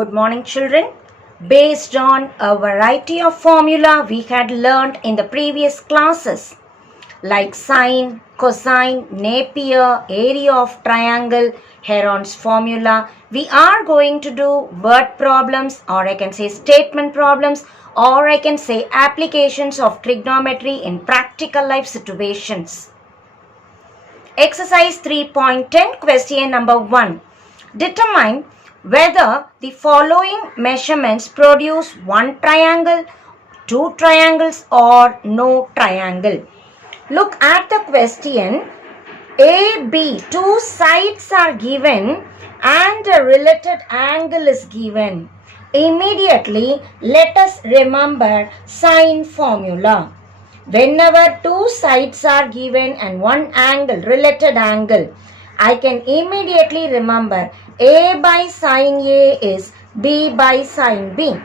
Good morning, children. Based on a variety of formula we had learned in the previous classes, like sine, cosine, Napier, area of triangle, Heron's formula, we are going to do word problems, or I can say statement problems, or I can say applications of trigonometry in practical life situations. Exercise 3.10, question number 1. Determine whether the following measurements produce one triangle, two triangles, or no triangle. Look at the question. A, B, two sides are given and a related angle is given. Immediately, let us remember sine formula. Whenever two sides are given and one angle, related angle, I can immediately remember A by sine A is B by sine B.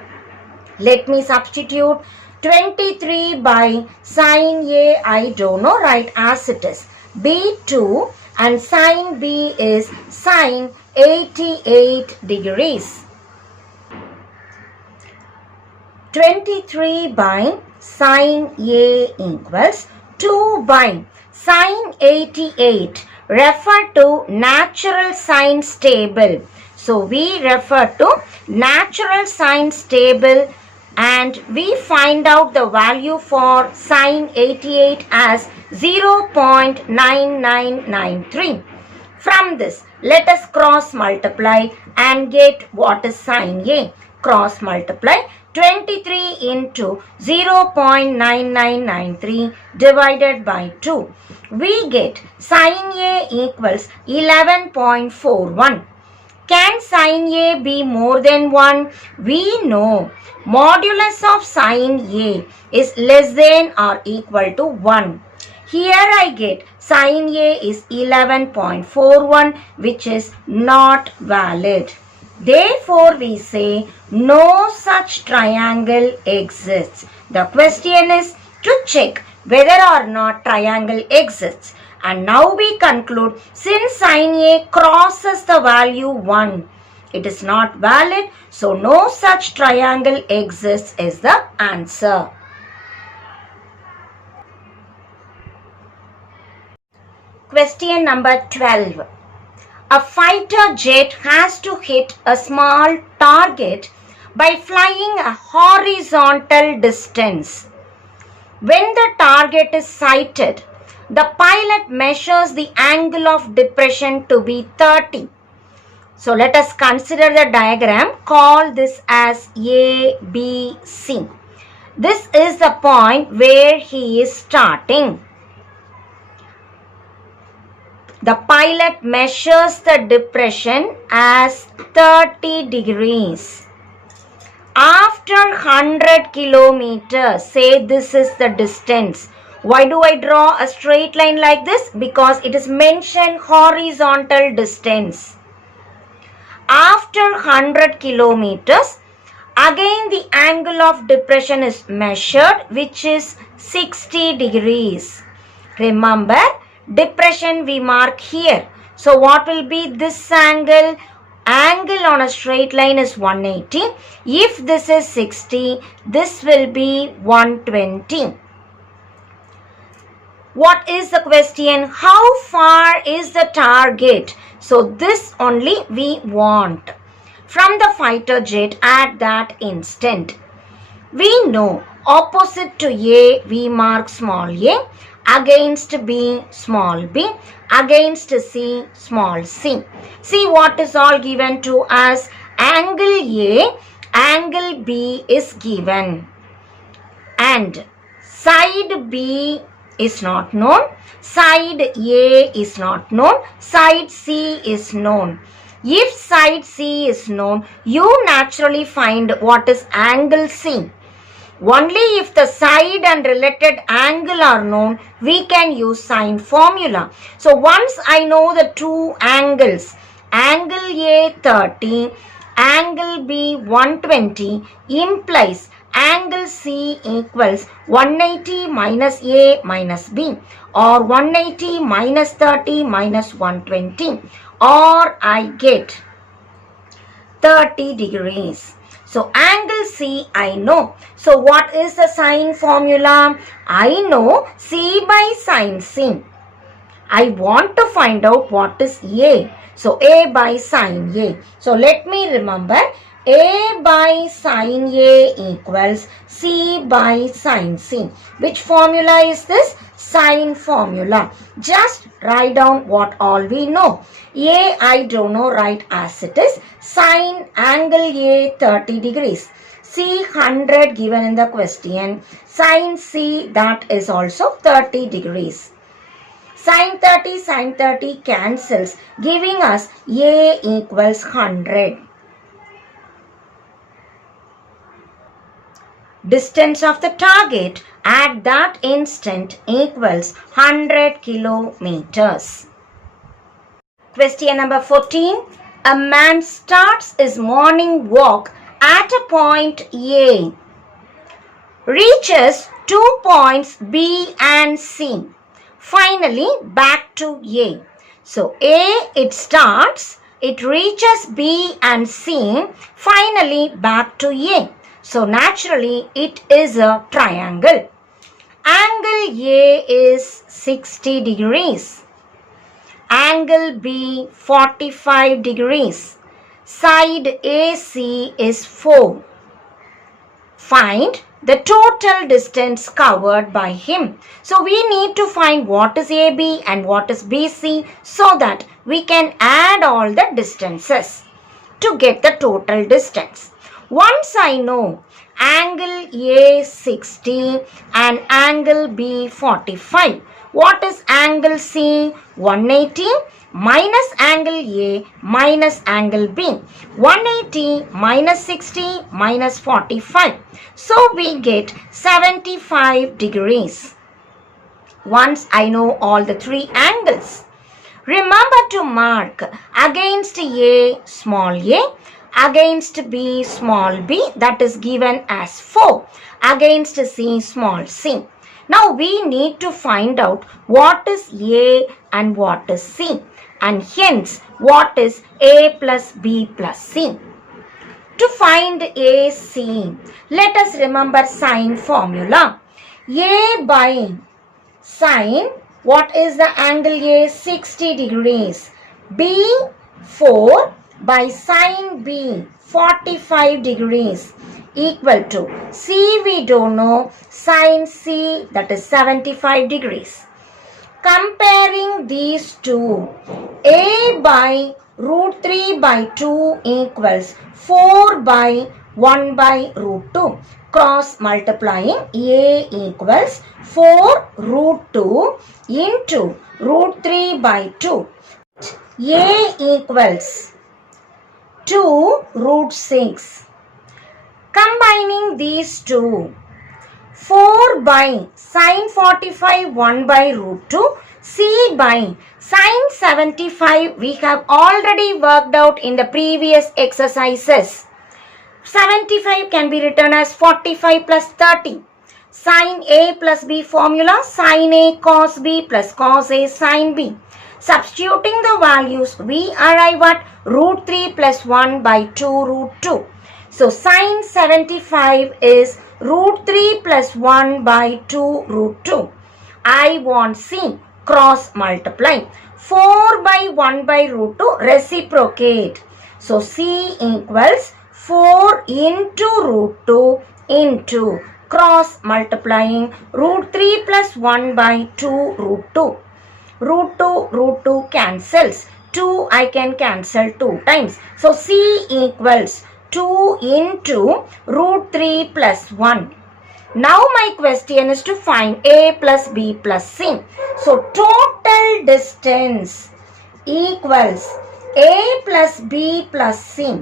Let me substitute 23 by sine A, I don't know, write as it is. B2 and sine B is sine 88 degrees. 23 by sine A equals 2 by sine 88. Refer to natural sines table. So we refer to natural sines table and we find out the value for sine 88 as 0.9993. From this, let us cross multiply and get what is sine A. Cross multiply 23 into 0.9993 divided by 2. We get sine A equals 11.41. Can sine A be more than 1? We know modulus of sine A is less than or equal to 1. Here I get sine A is 11.41, which is not valid. Therefore, we say no such triangle exists. The question is to check whether or not triangle exists. And now we conclude, since sine A crosses the value 1, it is not valid. So, no such triangle exists is the answer. Question number 12. A fighter jet has to hit a small target by flying a horizontal distance. When the target is sighted, the pilot measures the angle of depression to be 30. So let us consider the diagram. Call this as A, B, C. This is the point where he is starting. The pilot measures the depression as 30 degrees. After 100 kilometers, say this is the distance. Why do I draw a straight line like this? Because it is mentioned horizontal distance. After 100 kilometers, again the angle of depression is measured, which is 60 degrees. Remember, depression we mark here. So what will be this angle? Angle on a straight line is 180. If this is 60, this will be 120. What is the question? How far is the target? So this only we want from the fighter jet at that instant. We know opposite to A we mark small a, against B small b, against C small c. See what is all given to us. Angle A, angle B is given and side B is not known, side A is not known, side C is known. If side C is known, you naturally find what is angle C. Only if the side and related angle are known, we can use sine formula. So once I know the two angles, angle A 30, angle B 120 implies angle C equals 180 minus A minus B, or 180 minus 30 minus 120, or I get 30 degrees. So angle C I know. So what is the sine formula? I know C by sine C. I want to find out what is A. So A by sine A. So let me remember, A by sine A equals C by sine C. Which formula is this? Sine formula. Just write down what all we know. A I don't know, write as it is. Sine angle A 30 degrees. C 100 given in the question. Sine C, that is also 30 degrees. Sine 30 cancels, giving us A equals 100. Distance of the target at that instant equals 100 kilometers. Question number 14. A man starts his morning walk at a point A, reaches 2 points B and C. Finally, back to A. So, A, it starts, it reaches B and C, finally back to A. So, naturally, it is a triangle. Angle A is 60 degrees. Angle B 45 degrees. Side AC is 4. Find the total distance covered by him. So we need to find what is AB and what is BC so that we can add all the distances to get the total distance. Once I know angle A 60 and angle B 45. What is angle C? 180 minus angle A minus angle B. 180 minus 60 minus 45. So we get 75 degrees. Once I know all the three angles. Remember to mark against A small a, against B small b, that is given as 4, against C small c. Now we need to find out what is A and what is C, and hence what is A plus B plus C. To find AC, let us remember sine formula. A by sine, what is the angle A? 60 degrees. B 4 by sine B 45 degrees equal to C we don't know, sine C, that is 75 degrees. Comparing these two, A by root 3 by 2 equals 4 by 1 by root 2. Cross multiplying, A equals 4 root 2 into root 3 by 2. A equals 2 root 6. Combining these two, 4 by sine 45 1 by root 2, C by sine 75 we have already worked out in the previous exercises. 75 can be written as 45 plus 30. Sine A plus B formula, sine A cos B plus cos A sine B. Substituting the values, we arrive at root 3 plus 1 by 2 root 2. So sine 75 is root 3 plus 1 by 2 root 2. I want C, cross multiply. 4 by 1 by root 2 reciprocate. So C equals 4 into root 2 into cross multiplying root 3 plus 1 by 2 root 2. Root 2 cancels. 2 I can cancel 2 times. So C equals 2 into root 3 plus 1. Now my question is to find A plus B plus C. So total distance equals A plus B plus C.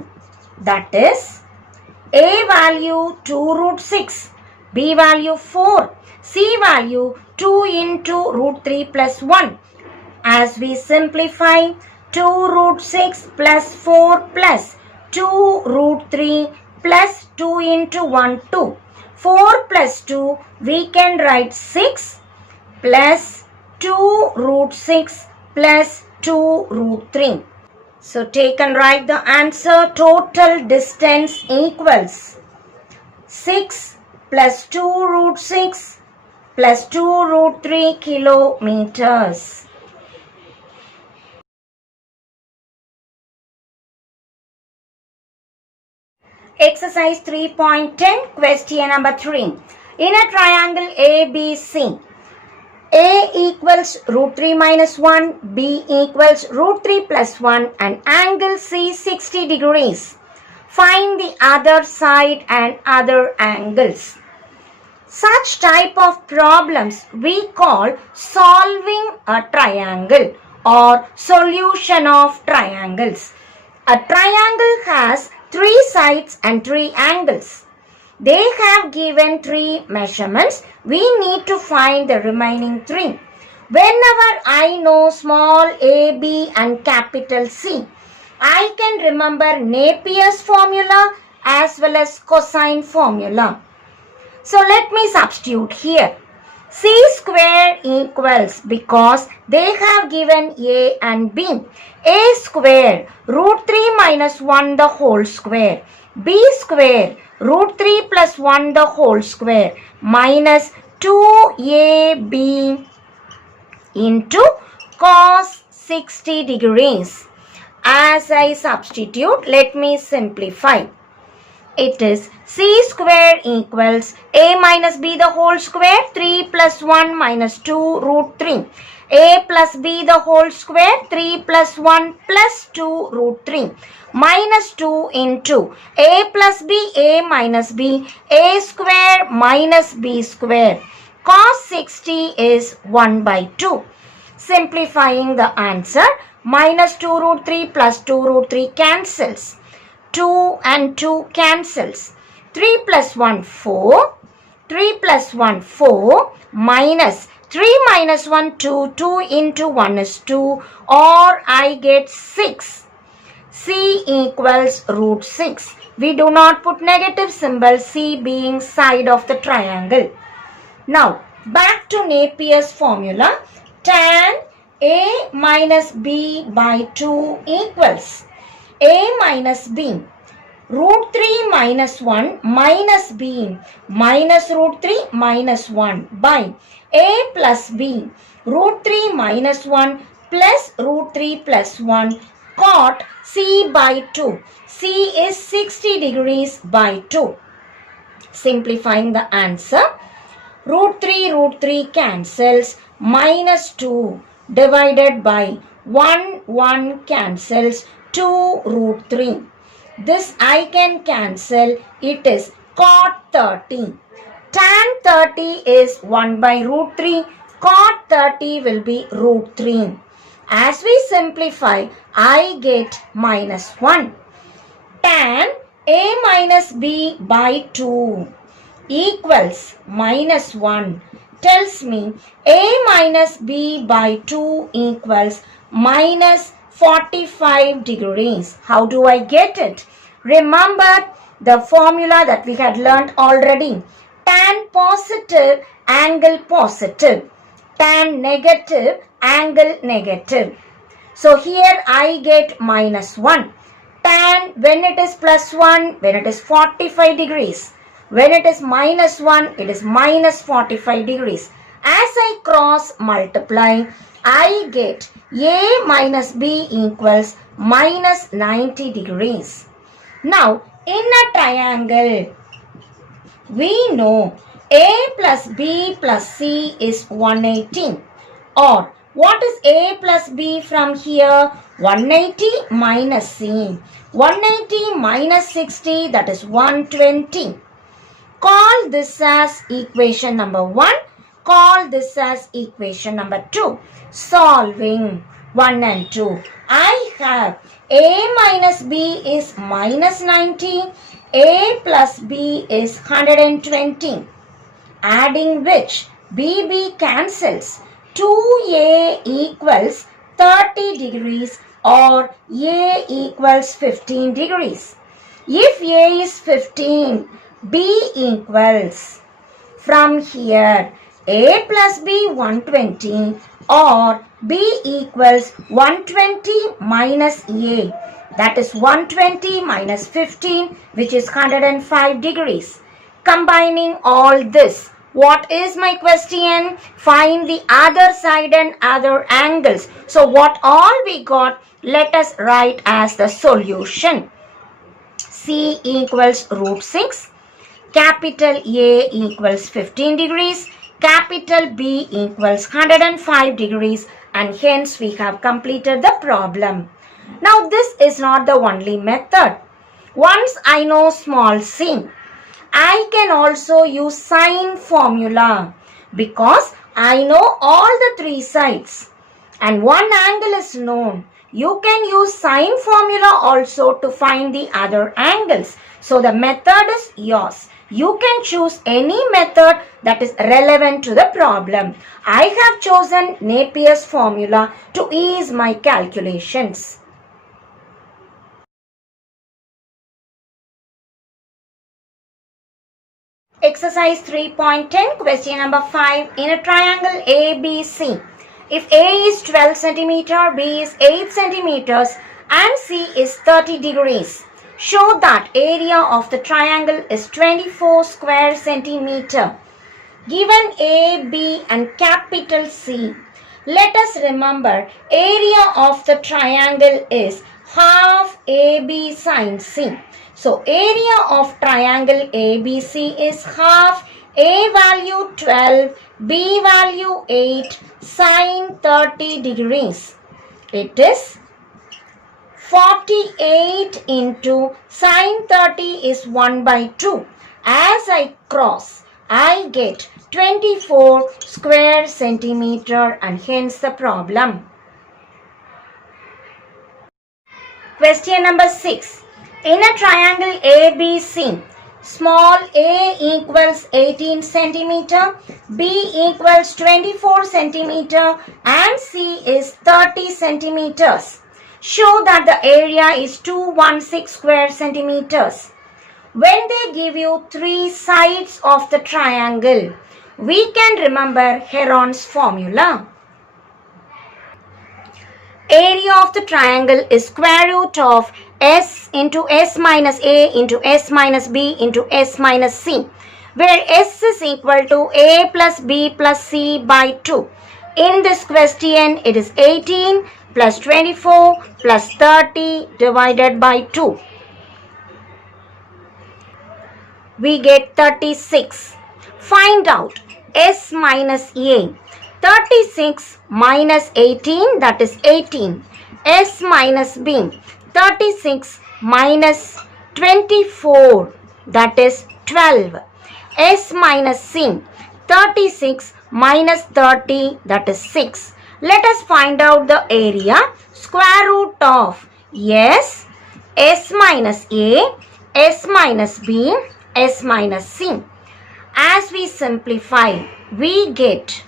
That is A value 2 root 6, B value 4, C value 2 into root 3 plus 1. As we simplify, 2 root 6 plus 4 plus 2 root 3 plus 2 into 1, 2. 4 plus 2, we can write 6 plus 2 root 6 plus 2 root 3. So take and write the answer. Total distance equals 6 plus 2 root 6 plus 2 root 3 kilometers. Exercise 3.10, question number 3. In a triangle ABC, A equals root 3 minus 1, B equals root 3 plus 1 and angle C 60 degrees. Find the other side and other angles. Such type of problems we call solving a triangle or solution of triangles. A triangle has 3 sides and 3 angles. They have given 3 measurements. We need to find the remaining 3. Whenever I know small a, b and capital C, I can remember Napier's formula as well as cosine formula. So let me substitute here. C square equals, because they have given A and B, A square root 3 minus 1 the whole square, B square root 3 plus 1 the whole square minus 2AB into cos 60 degrees. As I substitute, let me simplify. It is C square equals A minus B the whole square, 3 plus 1 minus 2 root 3. A plus B the whole square, 3 plus 1 plus 2 root 3. Minus 2 into A plus B, A minus B, A square minus B square. Cos 60 is 1 by 2. Simplifying the answer, minus 2 root 3 plus 2 root 3 cancels. 2 and 2 cancels. 3 plus 1, 4. 3 plus 1, 4. Minus 3 minus 1, 2. 2 into 1 is 2. Or I get 6. C equals root 6. We do not put negative symbol, C being side of the triangle. Now, back to Napier's formula. Tan A minus B by 2 equals A minus B, root 3 minus 1 minus B minus root 3 minus 1 by A plus B, root 3 minus 1 plus root 3 plus 1 cot C by 2. C is 60 degrees by 2. Simplifying the answer, root 3 cancels, minus 2 divided by 1 cancels, 2 root 3. This I can cancel. It is cot 30. Tan 30 is 1 by root 3. Cot 30 will be root 3. As we simplify, I get minus 1. Tan A minus B by 2 equals minus 1. Tells me A minus B by 2 equals minus 45 degrees. How do I get it? Remember the formula that we had learned already. Tan positive, angle positive. Tan negative, angle negative. So here I get minus 1. Tan when it is plus 1, when it is 45 degrees. When it is minus 1, it is minus 45 degrees. As I cross multiply, I get A minus B equals minus 90 degrees. Now, in a triangle, we know A plus B plus C is 180. Or, what is A plus B from here? 180 minus C. 180 minus 60, that is 120. Call this as equation number 1. Call this as equation number 2. Solving 1 and 2. I have A minus B is minus 90. A plus B is 120. Adding which BB cancels. 2A equals 30 degrees or A equals 15 degrees. If A is 15, B equals, from here, A plus B 120 or B equals 120 minus A, that is 120 minus 15, which is 105 degrees. Combining all this, what is my question? Find the other side and other angles. So what all we got, let us write as the solution. C equals root 6, capital A equals 15 degrees, capital B equals 105 degrees, and hence we have completed the problem. Now this is not the only method. Once I know small c, I can also use sine formula because I know all the three sides and one angle is known. You can use sine formula also to find the other angles. So the method is yours. You can choose any method that is relevant to the problem. I have chosen Napier's formula to ease my calculations. Exercise 3.10, question number 5. In a triangle ABC, if A is 12 cm, B is 8 cm and C is 30 degrees, show that area of the triangle is 24 square centimeter. Given A, B and capital C, let us remember area of the triangle is half AB sine C. So area of triangle ABC is half A value 12, B value 8, sine 30 degrees. It is 48 into sine 30 is 1 by 2. As I cross, I get 24 square centimeter and hence the problem. Question number 6. In a triangle ABC, small a equals 18 centimeter, B equals 24 centimeter and C is 30 centimeters. Show that the area is 216 square centimeters. When they give you three sides of the triangle, we can remember Heron's formula. Area of the triangle is square root of S into S minus A into S minus B into S minus C, where S is equal to A plus B plus C by 2. In this question, it is 18 plus 24 plus 30 divided by 2. We get 36. Find out S minus A. 36 minus 18, that is 18. S minus B. 36 minus 24, that is 12. S minus C. 36 minus 30, that is 6. Let us find out the area. Square root of S minus A, S minus B, S minus C. As we simplify, we get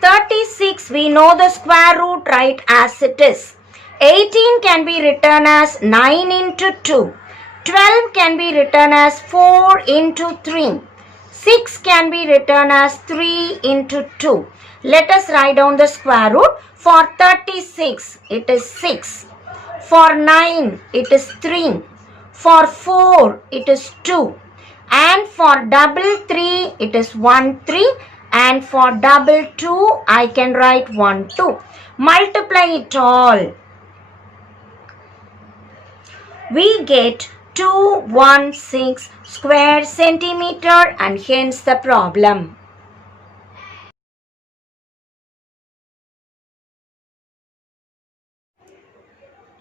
36, we know the square root right as it is. 18 can be written as 9 into 2. 12 can be written as 4 into 3. 6 can be written as 3 into 2. Let us write down the square root. For 36, it is 6. For 9, it is 3. For 4, it is 2. And for double 3, it is 1, 3. And for double 2, I can write 1, 2. Multiply it all. We get 216 square centimeter and hence the problem.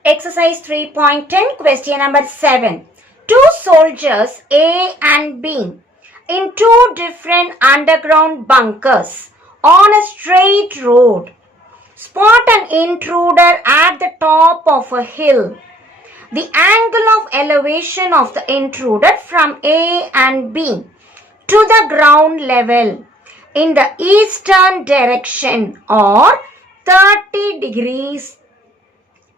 Exercise 3.10, question number 7. Two soldiers A and B in two different underground bunkers on a straight road spot an intruder at the top of a hill. The angle of elevation of the intruder from A and B to the ground level in the eastern direction are 30 degrees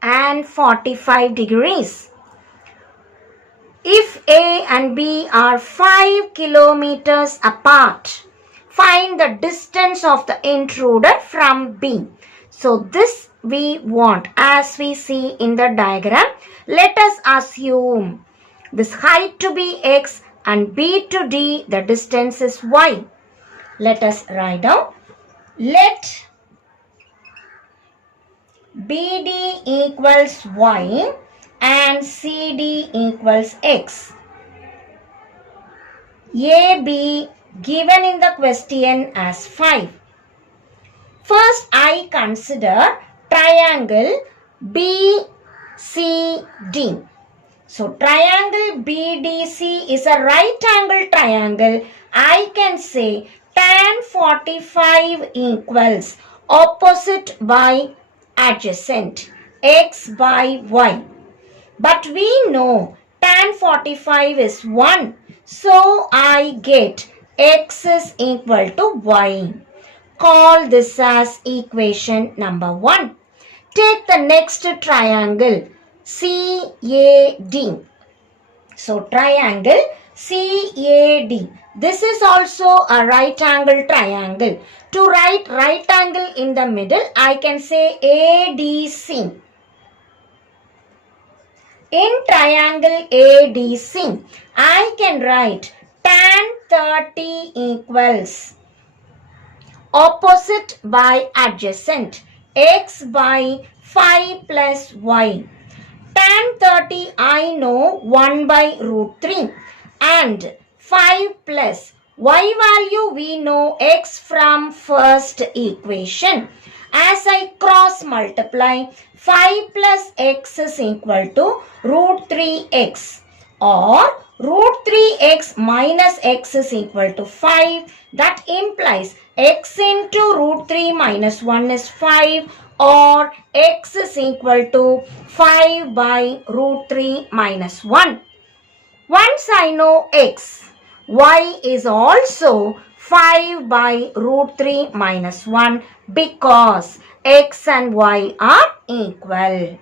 and 45 degrees. If A and B are 5 kilometers apart, find the distance of the intruder from B. So this we want as we see in the diagram. Let us assume this height to be X and B to D, the distance is Y. Let us write down. Let BD equals Y and CD equals X. AB given in the question as 5. First I consider triangle BCD. So triangle BDC is a right angle triangle. I can say tan 45 equals opposite by adjacent, X by Y. But we know tan 45 is 1. So I get X is equal to Y. Call this as equation number 1. Take the next triangle CAD. So triangle CAD. This is also a right angle triangle. To write right angle in the middle, I can say ADC. In triangle ADC, I can write tan 30 equals opposite by adjacent, X by 5 plus Y. Tan 30 I know 1 by root 3 and 5 plus Y value we know X from first equation. As I cross multiply, 5 plus X is equal to root 3X, or root 3X minus X is equal to 5. That implies X into root 3 minus 1 is 5, or X is equal to 5 by root 3 minus 1. Once I know X, Y is also 5 by root 3 minus 1 because X and Y are equal.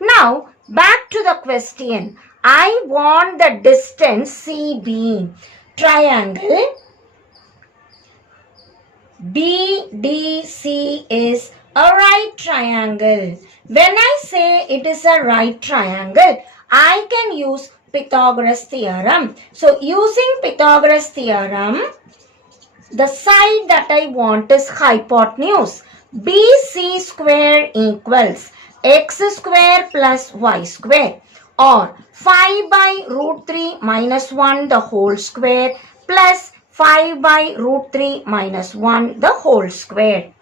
Now back to the question. I want the distance CB. Triangle BDC is a right triangle. When I say it is a right triangle, I can use Pythagoras theorem. So using Pythagoras theorem, the side that I want is hypotenuse. BC square equals X square plus Y square, or 5 by root 3 minus 1 the whole square plus 5 by root 3 minus 1 the whole square.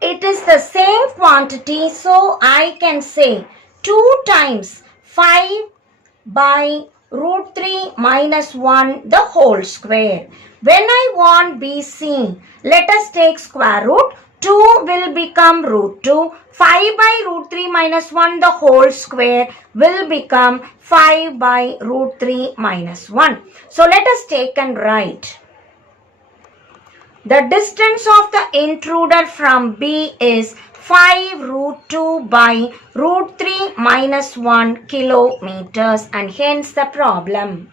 It is the same quantity, so I can say 2 times 5 by root 3 minus 1 the whole square. When I want BC, let us take square root. 2 will become root 2. 5 by root 3 minus 1 the whole square will become 5 by root 3 minus 1. So let us take and write. The distance of the intruder from B is 5 root 2 by root 3 minus 1 kilometers, and hence the problem.